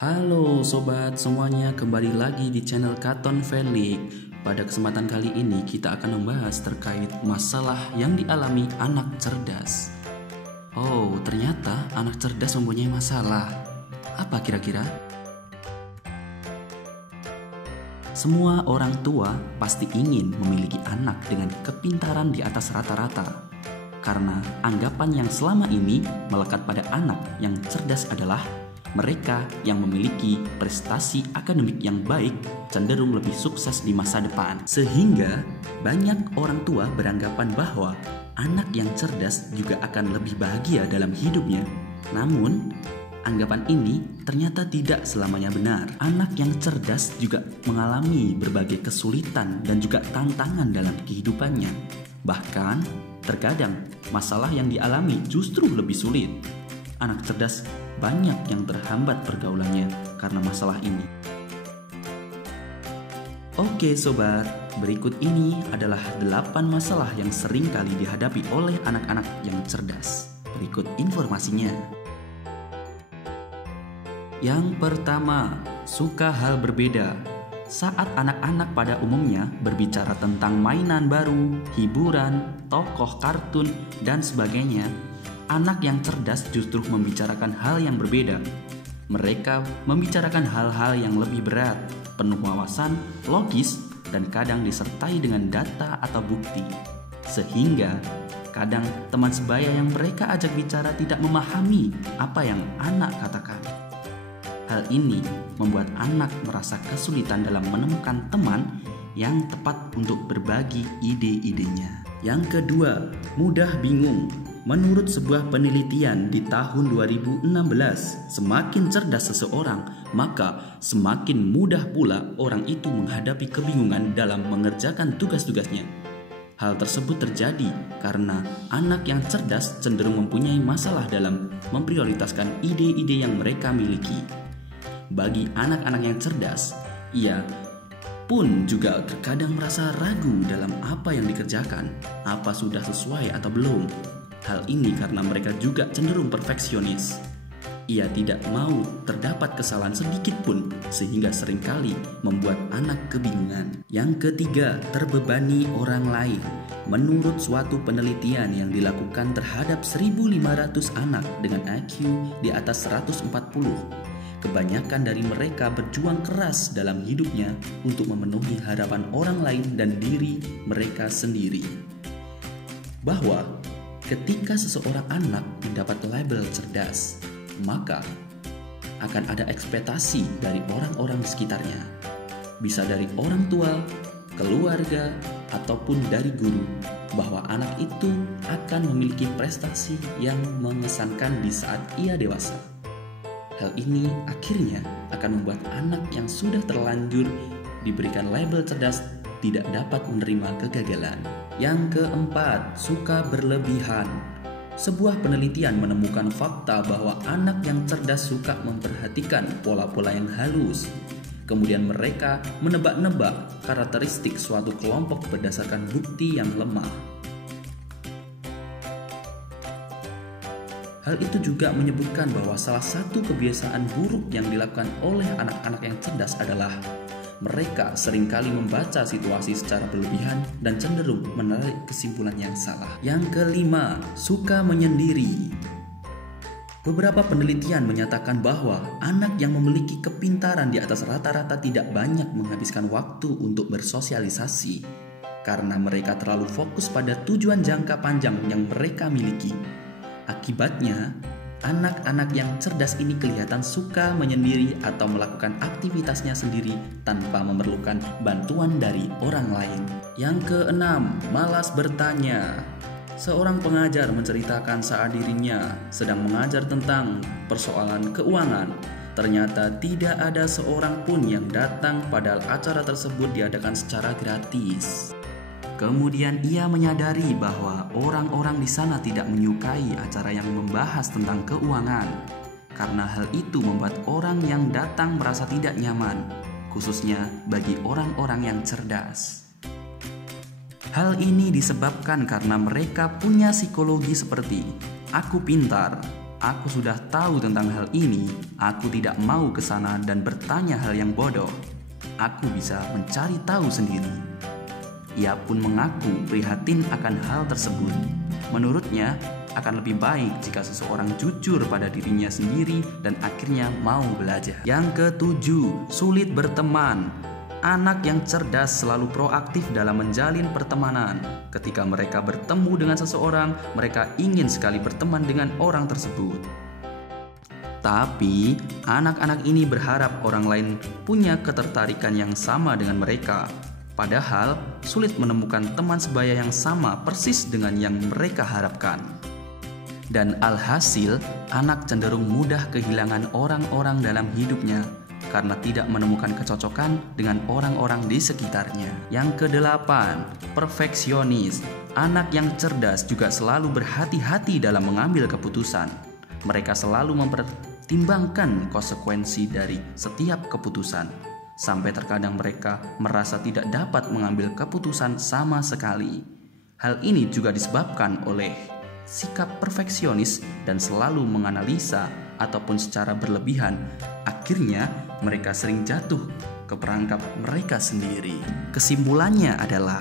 Halo sobat semuanya, kembali lagi di channel Katon Felix. Pada kesempatan kali ini kita akan membahas terkait masalah yang dialami anak cerdas. Oh, ternyata anak cerdas mempunyai masalah. Apa kira-kira? Semua orang tua pasti ingin memiliki anak dengan kepintaran di atas rata-rata. Karena anggapan yang selama ini melekat pada anak yang cerdas adalah mereka yang memiliki prestasi akademik yang baik cenderung lebih sukses di masa depan. Sehingga banyak orang tua beranggapan bahwa anak yang cerdas juga akan lebih bahagia dalam hidupnya. Namun, anggapan ini ternyata tidak selamanya benar. Anak yang cerdas juga mengalami berbagai kesulitan dan juga tantangan dalam kehidupannya. Bahkan, terkadang masalah yang dialami justru lebih sulit. Anak cerdas banyak yang terhambat pergaulannya karena masalah ini. Oke sobat, berikut ini adalah 8 masalah yang sering kali dihadapi oleh anak-anak yang cerdas. Berikut informasinya. Yang pertama, suka hal berbeda. Saat anak-anak pada umumnya berbicara tentang mainan baru, hiburan, tokoh kartun, dan sebagainya, anak yang cerdas justru membicarakan hal yang berbeda. Mereka membicarakan hal-hal yang lebih berat, penuh wawasan, logis, dan kadang disertai dengan data atau bukti. Sehingga kadang teman sebaya yang mereka ajak bicara tidak memahami apa yang anak katakan. Hal ini membuat anak merasa kesulitan dalam menemukan teman yang tepat untuk berbagi ide-idenya. Yang kedua, mudah bingung. Menurut sebuah penelitian di tahun 2016, semakin cerdas seseorang, maka semakin mudah pula orang itu menghadapi kebingungan dalam mengerjakan tugas-tugasnya. Hal tersebut terjadi karena anak yang cerdas cenderung mempunyai masalah dalam memprioritaskan ide-ide yang mereka miliki. Bagi anak-anak yang cerdas, ia pun juga terkadang merasa ragu dalam apa yang dikerjakan, apa sudah sesuai atau belum. Hal ini karena mereka juga cenderung perfeksionis. Ia tidak mau terdapat kesalahan sedikit pun, sehingga seringkali membuat anak kebingungan. Yang ketiga, terbebani orang lain. Menurut suatu penelitian yang dilakukan terhadap 1.500 anak dengan IQ di atas 140, kebanyakan dari mereka berjuang keras dalam hidupnya untuk memenuhi harapan orang lain dan diri mereka sendiri. Bahwa ketika seseorang anak mendapat label cerdas, maka akan ada ekspektasi dari orang-orang di sekitarnya. Bisa dari orang tua, keluarga, ataupun dari guru, bahwa anak itu akan memiliki prestasi yang mengesankan di saat ia dewasa. Hal ini akhirnya akan membuat anak yang sudah terlanjur diberikan label cerdas tidak dapat menerima kegagalan. Yang keempat, suka berlebihan. Sebuah penelitian menemukan fakta bahwa anak yang cerdas suka memperhatikan pola-pola yang halus. Kemudian mereka menebak-nebak karakteristik suatu kelompok berdasarkan bukti yang lemah. Hal itu juga menyebutkan bahwa salah satu kebiasaan buruk yang dilakukan oleh anak-anak yang cerdas adalah mereka seringkali membaca situasi secara berlebihan dan cenderung menarik kesimpulan yang salah. Yang kelima, suka menyendiri. Beberapa penelitian menyatakan bahwa anak yang memiliki kepintaran di atas rata-rata tidak banyak menghabiskan waktu untuk bersosialisasi karena mereka terlalu fokus pada tujuan jangka panjang yang mereka miliki. Akibatnya, anak-anak yang cerdas ini kelihatan suka menyendiri atau melakukan aktivitasnya sendiri tanpa memerlukan bantuan dari orang lain. Yang keenam, malas bertanya. Seorang pengajar menceritakan saat dirinya sedang mengajar tentang persoalan keuangan. Ternyata tidak ada seorang pun yang datang padahal acara tersebut diadakan secara gratis. Kemudian ia menyadari bahwa orang-orang di sana tidak menyukai acara yang membahas tentang keuangan. Karena hal itu membuat orang yang datang merasa tidak nyaman, khususnya bagi orang-orang yang cerdas. Hal ini disebabkan karena mereka punya psikologi seperti "aku pintar, aku sudah tahu tentang hal ini, aku tidak mau ke sana dan bertanya hal yang bodoh. Aku bisa mencari tahu sendiri." Ia pun mengaku prihatin akan hal tersebut. Menurutnya, akan lebih baik jika seseorang jujur pada dirinya sendiri dan akhirnya mau belajar. Yang ketujuh, sulit berteman. Anak yang cerdas selalu proaktif dalam menjalin pertemanan. Ketika mereka bertemu dengan seseorang, mereka ingin sekali berteman dengan orang tersebut. Tapi, anak-anak ini berharap orang lain punya ketertarikan yang sama dengan mereka. Padahal, sulit menemukan teman sebaya yang sama persis dengan yang mereka harapkan. Dan alhasil, anak cenderung mudah kehilangan orang-orang dalam hidupnya karena tidak menemukan kecocokan dengan orang-orang di sekitarnya. Yang kedelapan, perfeksionis. Anak yang cerdas juga selalu berhati-hati dalam mengambil keputusan. Mereka selalu mempertimbangkan konsekuensi dari setiap keputusan, sampai terkadang mereka merasa tidak dapat mengambil keputusan sama sekali. Hal ini juga disebabkan oleh sikap perfeksionis dan selalu menganalisa ataupun secara berlebihan. Akhirnya mereka sering jatuh ke perangkap mereka sendiri. Kesimpulannya adalah,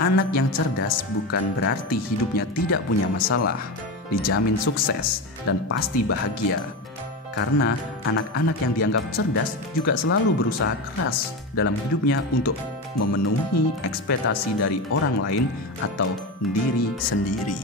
anak yang cerdas bukan berarti hidupnya tidak punya masalah, dijamin sukses dan pasti bahagia. Karena anak-anak yang dianggap cerdas juga selalu berusaha keras dalam hidupnya untuk memenuhi ekspektasi dari orang lain atau diri sendiri.